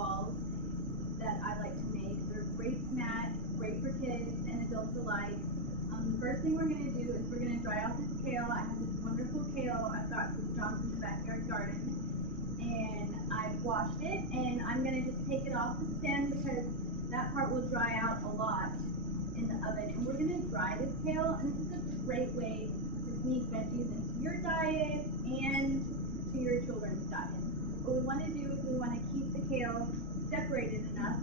balls that I like to make. They're a great snack, great for kids and adults alike. The first thing we're going to do is we're going to dry out this kale. I have this wonderful kale I've got from Johnson's backyard garden, and I've washed it, and I'm going to just take it off the stem because that part will dry out a lot in the oven. And we're going to dry this kale, and this is a great way to sneak veggies into your diet and to your children's diet. What we want to do is we want to keep the kale separated enough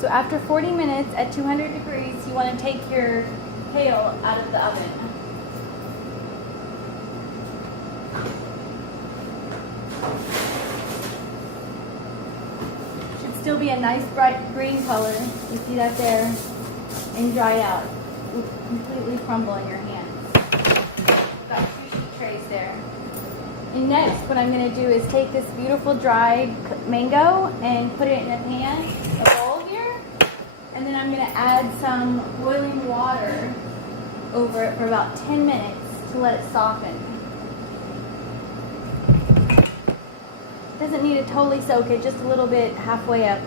so after 40 minutes at 200 degrees, you want to take your kale out of the oven. Should still be a nice bright green color. You see that there? And dry out. It will completely crumble in your hands. Got 2 sheet trays there. And next, what I'm going to do is take this beautiful dried mango and put it in a pan, a bowl here, and then I'm going to add some boiling water over it for about 10 minutes to let it soften. Doesn't need to totally soak it, just a little bit halfway up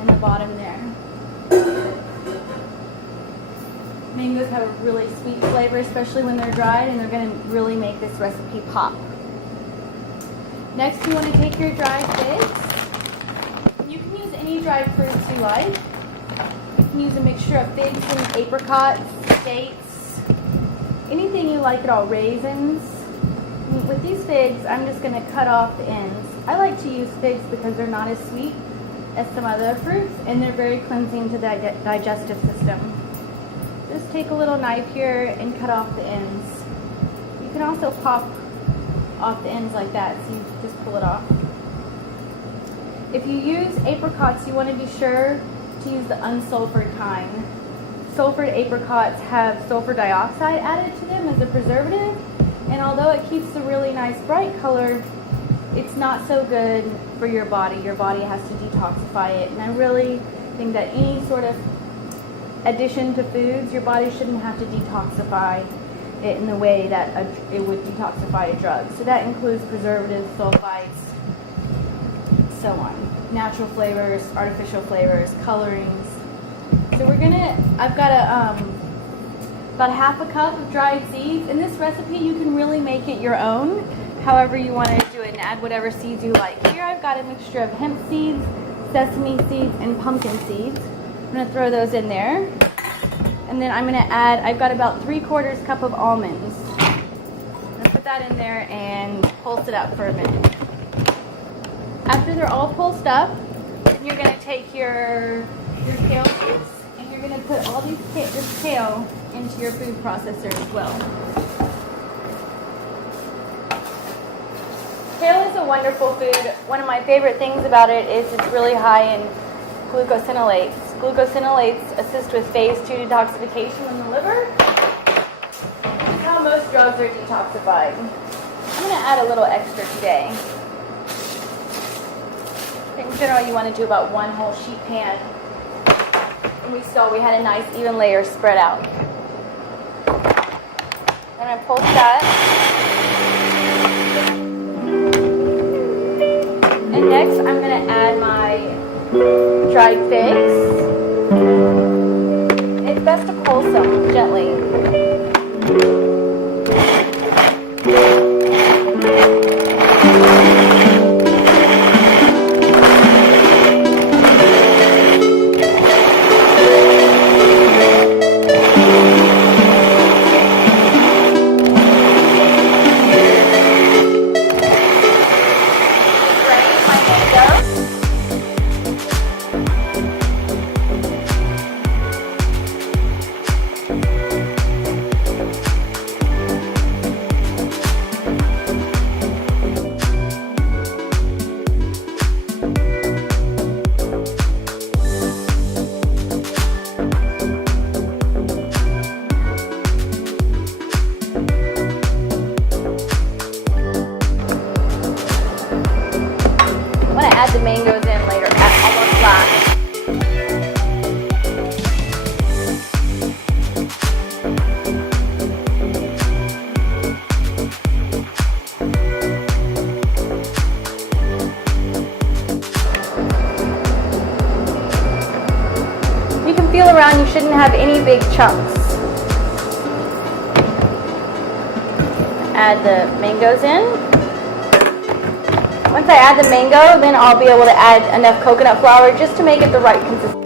in the bottom there. Mangoes have a really sweet flavor, especially when they're dried, and they're going to really make this recipe pop. Next, you want to take your dried figs. You can use any dried fruits you like. You can use a mixture of figs and apricots, dates, anything you like at all, raisins. With these figs, I'm just going to cut off the ends. I like to use figs because they're not as sweet as some other fruits, and they're very cleansing to the digestive system. Just take a little knife here and cut off the ends. You can also pop off the ends like that, so you just pull it off. If you use apricots, you want to be sure to use the unsulfured kind. Sulfured apricots have sulfur dioxide added to them as a preservative, and although it keeps a really nice bright color, it's not so good for your body. Your body has to detoxify it, and I really think that any sort of addition to foods, your body shouldn't have to detoxify it in the way that it would detoxify a drug. So that includes preservatives, sulfites, so on. Natural flavors, artificial flavors, colorings. So I've got about half a cup of dried seeds. In this recipe, you can really make it your own, however you want to do it, and add whatever seeds you like. Here I've got a mixture of hemp seeds, sesame seeds, and pumpkin seeds. I'm going to throw those in there. And then I'm going to add, I've got about 3/4 cup of almonds. I'm going to put that in there and pulse it up for a minute. After they're all pulsed up, you're going to take your kale juice and you're going to put all this kale into your food processor as well. Kale is a wonderful food. One of my favorite things about it is it's really high in glucosinolates. Glucosinolates assist with phase 2 detoxification in the liver. That's how most drugs are detoxified. I'm going to add a little extra today. In general, you want to do about 1 whole sheet pan. And we saw we had a nice even layer spread out. I'm going to pulse that. And next, I'm going to add my dried figs. It's best to pulse them gently. Add the mangoes in later, almost last. shouldn't have any big chunks. Add the mangoes in. Once I add the mango, then I'll be able to add enough coconut flour just to make it the right consistency.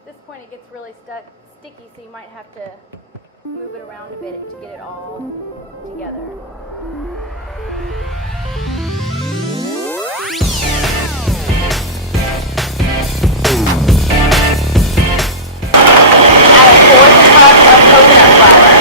At this point it gets really sticky, so you might have to move it around a bit to get it all together. Add a 4th cup of coconut flour.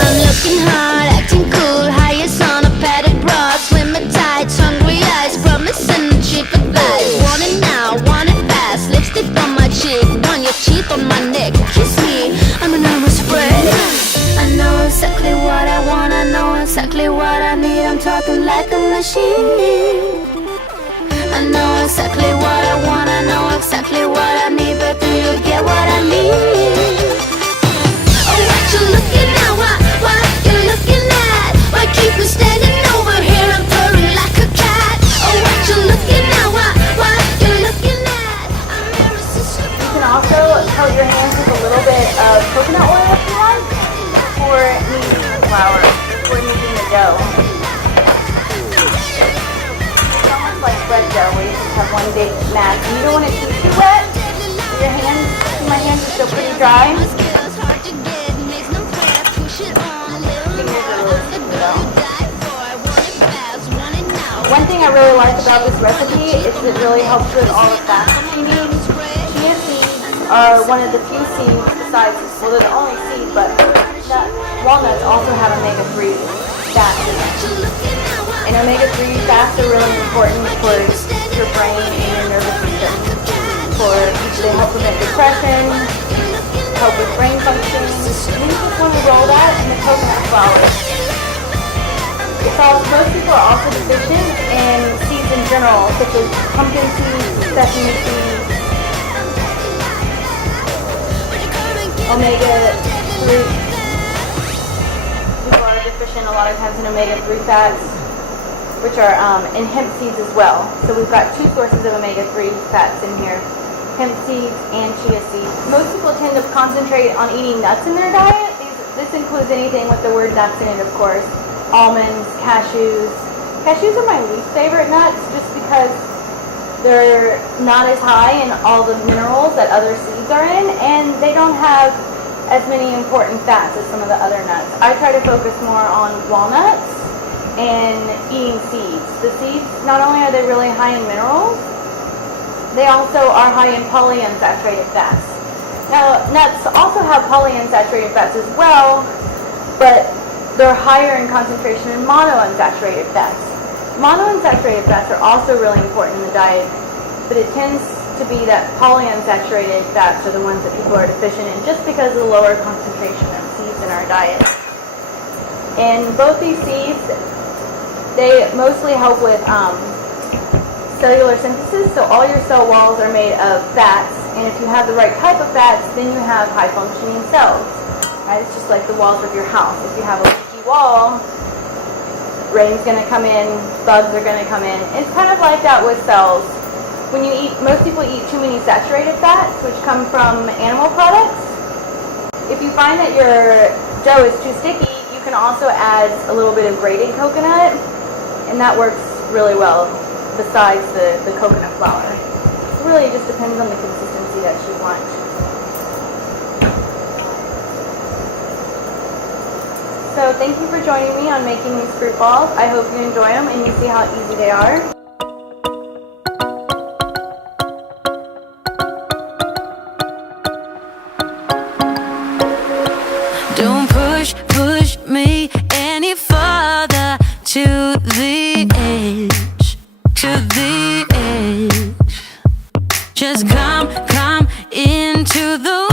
I'm looking hard, acting cool, highest on a padded bra, slim and tight, hungry eyes, promising cheap advice. Want it now, want it fast, lipstick on my cheek, want your teeth on my neck, kiss me, I'm a nervous spread. I know exactly what I want, I know exactly what I need, I'm talking like a machine. I know exactly what I want, I know exactly what I need, but do you get what I mean? Oh, what you looking at, what you looking at? Why keep you standing over here, I'm purring like a cat. Oh, what you looking at, what you looking at? I'm irresistible. You can also coat your hands with a little bit of coconut oil if you want, for kneading the flour, for kneading the dough. It's almost like bread dough where you just have one big mass. And you don't want it to be too wet. Your hands, my hands are still pretty dry. One thing I really like about this recipe is it really helps with all the fats that you need. Chia seeds are one of the few seeds besides, well, they're the only seed, but walnuts also have omega-3 fats in them. And omega-3 fats are really important for your brain and your nervous system. They help prevent depression, help with brain function. And then you just want to roll that in the coconut flour. Most people are also deficient in seeds in general, such as pumpkin seeds, sesame seeds, omega-3. People are deficient a lot of times in omega-3 fats, which are in hemp seeds as well. So we've got 2 sources of omega-3 fats in here, hemp seeds and chia seeds. Most people tend to concentrate on eating nuts in their diet. This includes anything with the word nuts in it, of course. Almonds, cashews. Cashews are my least favorite nuts just because they're not as high in all the minerals that other seeds are in, and they don't have as many important fats as some of the other nuts. I try to focus more on walnuts and eating seeds. The seeds, not only are they really high in minerals, they also are high in polyunsaturated fats. Now, nuts also have polyunsaturated fats as well, but they're higher in concentration in monounsaturated fats. Monounsaturated fats are also really important in the diet, but it tends to be that polyunsaturated fats are the ones that people are deficient in just because of the lower concentration of seeds in our diet. And both these seeds, they mostly help with cellular synthesis, so all your cell walls are made of fats, and if you have the right type of fats, then you have high functioning cells. Right? It's just like the walls of your house. If you have a leaky wall, rain's going to come in, bugs are going to come in. It's kind of like that with cells. When you eat, most people eat too many saturated fats, which come from animal products. If you find that your dough is too sticky, you can also add a little bit of grated coconut, and that works really well besides the coconut flour. It really just depends on the consistency that you want. So thank you for joining me on making these fruit balls. I hope you enjoy them and you see how easy they are. Don't push me any further to the edge, to the edge. Just come into the